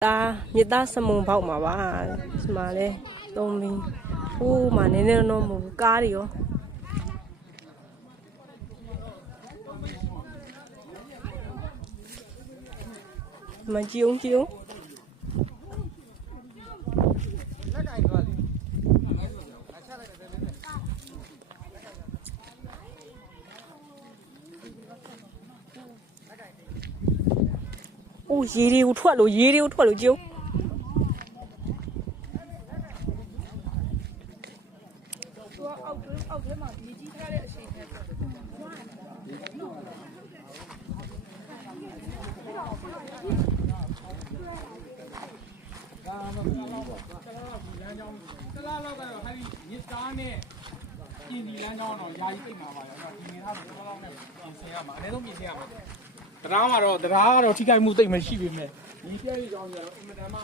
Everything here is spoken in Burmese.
မြစ်သားစမုံပေါက်မှာပါဒီမှာလဲသုံးပြီးဟိုးမှာနည်းနည်းတော့မဟုတ်ဘူးကားတွေရောမကြည့်အောင်အိုးရေတွေကိုထွက်လို့ကြည့်အောက်ထဲမှာမြေကြီးထားတဲ့အချိန်နဲ့တလားလောက်ကတော့ဟာဒီမြစ်သားနဲ့ပြင်ဒီလမ်းကြောင်းတော့ယာယီပြိတ်မှာပါရောဒီနေသားဆိုတော့လောက်နဲ့ပြင်ဆင်ရမှာအနည်းဆုံးပြင်ဆင်ရမှာတရားကတော့ထိခိုက်မှုသိမ့်မရှိပြီမဲ့ဒီပြည့်ကြောင်းကျတော့အင်မတန်မှ